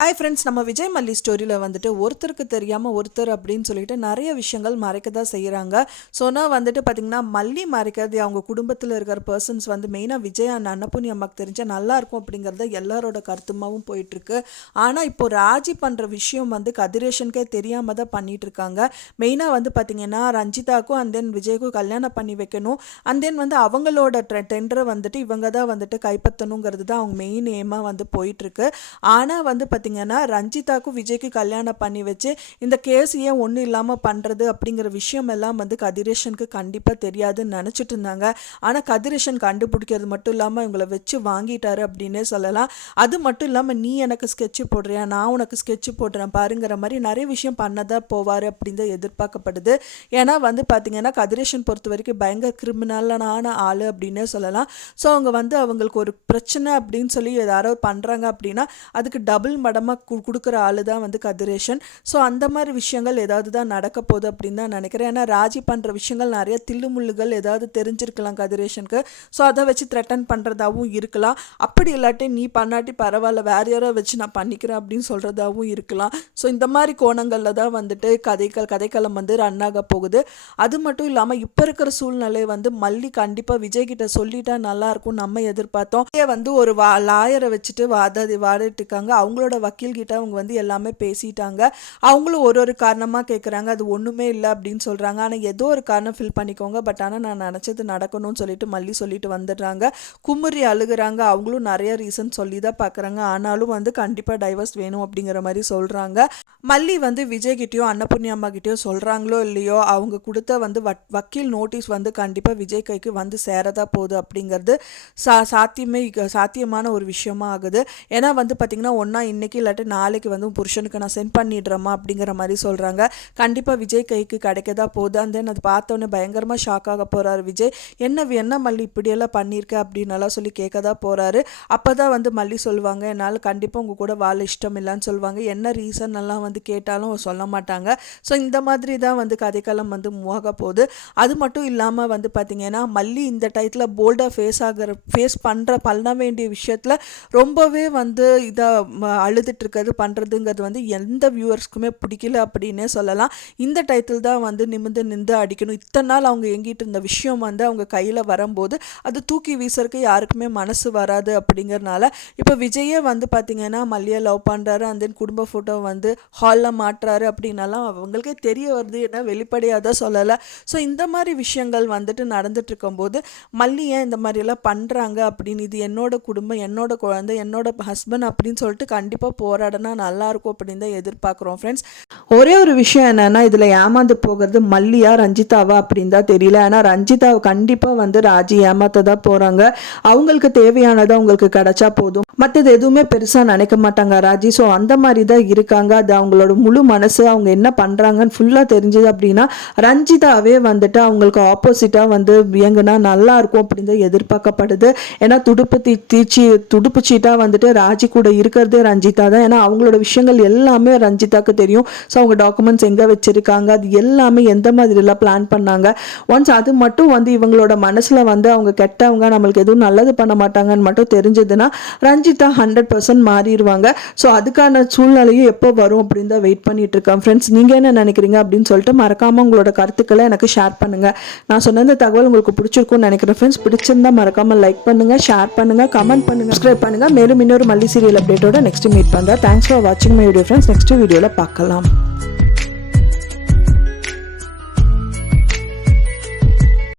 Hi friends, நம்ம விஜய் மல்லி ஸ்டோரியில் வந்துட்டு ஒருத்தருக்கு தெரியாமல் ஒருத்தர் அப்படின்னு சொல்லிட்டு நிறைய விஷயங்கள் மறைக்க தான் செய்கிறாங்க. சொன்னால் வந்துட்டு பார்த்திங்கன்னா மல்லி மறைக்கிறது அவங்க குடும்பத்தில் இருக்கிற பர்சன்ஸ் வந்து மெயினாக விஜய் அண்ட் அன்னபூர்ணி அம்மாவுக்கு தெரிஞ்சால் நல்லாயிருக்கும் அப்படிங்கிறத எல்லாரோட கருத்துமாகவும் போயிட்டுருக்கு. ஆனால் இப்போ ராஜி பண்ணுற விஷயம் வந்து கதிரேஷனுக்கே தெரியாமல் தான் பண்ணிகிட்டு இருக்காங்க. மெயினாக வந்து பார்த்திங்கன்னா ரஞ்சிதாக்கும் அண்ட் தென் விஜய்க்கும் கல்யாணம் பண்ணி வைக்கணும், அண்ட் தென் வந்து அவங்களோட டெண்டரை வந்துட்டு இவங்க தான் வந்துட்டு கைப்பற்றணுங்கிறது தான் அவங்க மெயின் எய்மாக வந்து போயிட்டுருக்கு. ஆனால் வந்து பார்த்தீங்கன்னா ரஞ்சிதாக்கும் விஜய்க்கு கல்யாணம் பண்ணி வச்சு இந்த கேஸ் ஏன் ஒன்றும் இல்லாமல் பண்ணுறது அப்படிங்கிற விஷயம் எல்லாம் வந்து கதிரேஷனுக்கு கண்டிப்பாக தெரியாதுன்னு நினச்சிட்டு இருந்தாங்க. ஆனால் கதிரேஷன் கண்டுபிடிக்கிறது மட்டும் இல்லாமல் இவங்களை வச்சு வாங்கிட்டாரு அப்படின்னே சொல்லலாம். அது மட்டும் இல்லாமல் நீ எனக்கு ஸ்கெட்சு போடுறியா, நான் உனக்கு ஸ்கெட்சு போடுறேன் பாருங்கிற மாதிரி நிறைய விஷயம் பண்ணதான் போவார் அப்படின்னு தான் எதிர்பார்க்கப்படுது. ஏன்னா வந்து பார்த்தீங்கன்னா கதிரேஷன் பொறுத்த வரைக்கும் பயங்கர கிரிமினலான ஆள் அப்படின்னே சொல்லலாம். ஸோ அவங்க வந்து அவங்களுக்கு ஒரு பிரச்சனை அப்படின்னு சொல்லி யாராவது பண்ணுறாங்க அப்படின்னா அதுக்கு டபுள் மடமாக கொடுக்குற ஆள் தான் வந்து கதிரேஷன். ஸோ அந்த மாதிரி விஷயங்கள் ஏதாவது தான் நடக்க போகுது அப்படின்னு தான் நினைக்கிறேன். ஏன்னா ராஜி பண்ணுற விஷயங்கள் நிறைய தில்லுமுள்ளுகள் ஏதாவது தெரிஞ்சிருக்கலாம் கதிரேஷனுக்கு. ஸோ அதை வச்சு த்ரெட்டன் பண்ணுறதாகவும் இருக்கலாம். அப்படி இல்லாட்டி நீ பண்ணாட்டி பரவாயில்ல வேறு யாரோ வச்சு நான் பண்ணிக்கிறேன் அப்படின்னு சொல்கிறதாகவும் இருக்கலாம். ஸோ இந்த மாதிரி கோணங்களில் தான் வந்துட்டு கதைக்களம் வந்து ரன் ஆக போகுது. அது மட்டும் இல்லாமல் இப்போ இருக்கிற சூழ்நிலை வந்து மல்லி கண்டிப்பாக விஜய்கிட்ட சொல்லிட்டா நல்லாயிருக்கும் நம்ம எதிர்பார்த்தோம். வந்து ஒரு லாயரை வச்சுட்டு வாடிட்டு இருக்காங்க. அவங்களோட வக்கீல்கிட்ட அவங்க வந்து எல்லாமே பேசிட்டாங்க. அவங்களும் ஒரு காரணமாக கேட்குறாங்க. அது ஒன்றுமே இல்லை அப்படின்னு சொல்கிறாங்க. ஆனால் ஏதோ ஒரு காரணம் ஃபில் பண்ணிக்கோங்க, பட் ஆனால் நான் நினச்சது நடக்கணும்னு சொல்லிட்டு மல்லி சொல்லிட்டு வந்துடுறாங்க. குமுறி அழுகுறாங்க. அவங்களும் நிறைய ரீசன் சொல்லி தான் பார்க்குறாங்க. ஆனாலும் வந்து கண்டிப்பாக டைவர்ஸ் வேணும் அப்படிங்கிற மாதிரி சொல்கிறாங்க. மல்லி வந்து விஜய்கிட்டயோ அன்னபூர்ணி அம்மாக்கிட்டேயோ சொல்கிறாங்களோ இல்லையோ அவங்க கொடுத்த வந்து வக்கீல் நோட்டீஸ் வந்து கண்டிப்பாக விஜய் கைக்கு வந்து சேரதா போகுது அப்படிங்கிறது சாத்தியமான ஒரு விஷயமா ஆகுது. ஏன்னா வந்து பார்த்திங்கன்னா ஒன்றா இன்றைக்கி இல்லாட்டி நாளைக்கு வந்து புருஷனுக்கு நான் சென்ட் பண்ணிடுறேம்மா அப்படிங்கிற மாதிரி சொல்கிறாங்க. கண்டிப்பாக விஜய் கைக்கு கிடைக்கதா போகுது. அண்ட் தென் அது பார்த்தோன்னே பயங்கரமாக ஷாக் ஆக போகிறாரு விஜய். என்ன மல்லி இப்படியெல்லாம் பண்ணியிருக்க அப்படின்னலாம் சொல்லி கேட்க தான் போகிறாரு. அப்போ தான் வந்து மல்லி சொல்லுவாங்க, என்னால் கண்டிப்பாக உங்கள் கூட வாழ இஷ்டம் இல்லைன்னு சொல்லுவாங்க. என்ன ரீசன் எல்லாம் வந்து கேட்டாலும் சொல்ல மாட்டாங்க. ஸோ இந்த மாதிரி தான் வந்து கதைக்களம் வந்து மூவாக போகுது. அது மட்டும் இல்லாமல் வந்து பார்த்திங்கன்னா மல்லி இந்த டயத்தில் போல்டாக ஃபேஸ் பண்ண வேண்டிய விஷயத்தில் ரொம்பவே வந்து இதாக அழுதுட்டுருக்கிறது பண்ணுறதுங்கிறது வந்து எந்த வியூவர்ஸ்க்குமே பிடிக்கல அப்படின்னே சொல்லலாம். இந்த டைட்டில் தான் வந்து நிமிந்து அடிக்கணும். இத்தனை நாள் அவங்க எங்கிட்டு இருந்த விஷயம் வந்து அவங்க கையில் வரும்போது அது தூக்கி வீசறதுக்கு யாருக்குமே மனசு வராது அப்படிங்கிறனால இப்போ விஜயே வந்து பார்த்திங்கன்னா மல்லியை லவ் பண்ணுறாரு. அந்த குடும்ப ஃபோட்டோ வந்து ஹாலில் மாட்டுறாரு அப்படின்னாலாம் அவங்களுக்கே தெரிய வருது. ஏன்னா வெளிப்படையாக தான் சொல்லலை. ஸோ இந்த மாதிரி விஷயங்கள் வந்துட்டு நடந்துட்டு இருக்கும்போது மல்லி ஏன் இந்த மாதிரியெல்லாம் பண்ணுறாங்க அப்படின்னு, இது என்னோட குடும்பம், என்னோட குழந்தை, என்னோட ஹஸ்பண்ட் அப்படின்னு சொல்லிட்டு கண்டிப்பாக போராடினா நல்லாயிருக்கும் அப்படின்னு தான் எதிர்பார்க்குறோம் ஃப்ரெண்ட்ஸ். ஒரே ஒரு விஷயம் என்னென்னா இதில் ஏமாந்து போகிறது மல்லியா ரஞ்சிதாவா அப்படின்னு தான் தெரியல. ஆனால் ரஞ்சிதாவை கண்டிப்பாக வந்து ராஜி ஏமாத்த தான் போகிறாங்க. அவங்களுக்கு தேவையானதை அவங்களுக்கு கிடைச்சா போதும், மற்றது எதுவுமே பெருசாக நினைக்க மாட்டாங்க ராஜி. ஸோ அந்த மாதிரி தான் இருக்காங்க. அது அவங்களோட முழு மனசு, அவங்க என்ன பண்ணுறாங்கன்னு ஃபுல்லாக தெரிஞ்சுது அப்படின்னா ரஞ்சிதாவே வந்துட்டு அவங்களுக்கு ஆப்போசிட்டாக வந்து இயங்குனா நல்லாயிருக்கும் அப்படின்னு தான் எதிர்பார்க்கப்படுது. ஏன்னா துடுப்பு சீட்டாக வந்துட்டு ராஜி கூட இருக்கிறதே ரஞ்சிதா தான். ஏன்னா அவங்களோட விஷயங்கள் எல்லாமே ரஞ்சிதாக்கு தெரியும். ஸோ அவங்க டாக்குமெண்ட்ஸ் எங்கே வச்சுருக்காங்க, அது எல்லாமே எந்த மாதிரிலாம் பிளான் பண்ணாங்க. ஒன்ஸ் அது மட்டும் வந்து இவங்களோட மனசில் வந்து அவங்க கெட்டவங்க, நம்மளுக்கு எதுவும் நல்லது பண்ண மாட்டாங்கன்னு மட்டும் தெரிஞ்சதுன்னா ரஞ்சிதா 100% மாறிடுவாங்க. ஸோ அதுக்கான சூழ்நிலையும் எப்போ வரும் அப்படின்னு தான் வெயிட் பண்ணிட்டு இருக்கேன் ஃப்ரெண்ட்ஸ். நீங்கள் என்ன நினைக்கிறீங்க அப்படின்னு சொல்லிட்டு மறக்காமல் உங்களோட கருத்துக்களை எனக்கு ஷேர் பண்ணுங்கள். நான் சொன்ன இந்த தகவல் உங்களுக்கு பிடிச்சிருக்கும்னு நினைக்கிறேன் ஃப்ரெண்ட்ஸ். பிடிச்சிருந்தா மறக்காமல் லைக் பண்ணுங்கள், ஷேர் பண்ணுங்கள், கமெண்ட் பண்ணுங்கள், சப்ஸ்கிரைப் பண்ணுங்கள். மேலும் இன்னொரு மல்லி சீரியல் அப்டேட்டோட நெக்ஸ்ட் மீட் பண்ணுறேன். தேங்க்ஸ் ஃபார் வாட்சிங் மை வீடியோ ஃப்ரெண்ட்ஸ். நெக்ஸ்ட் வீடியோவில் பார்க்கலாம்.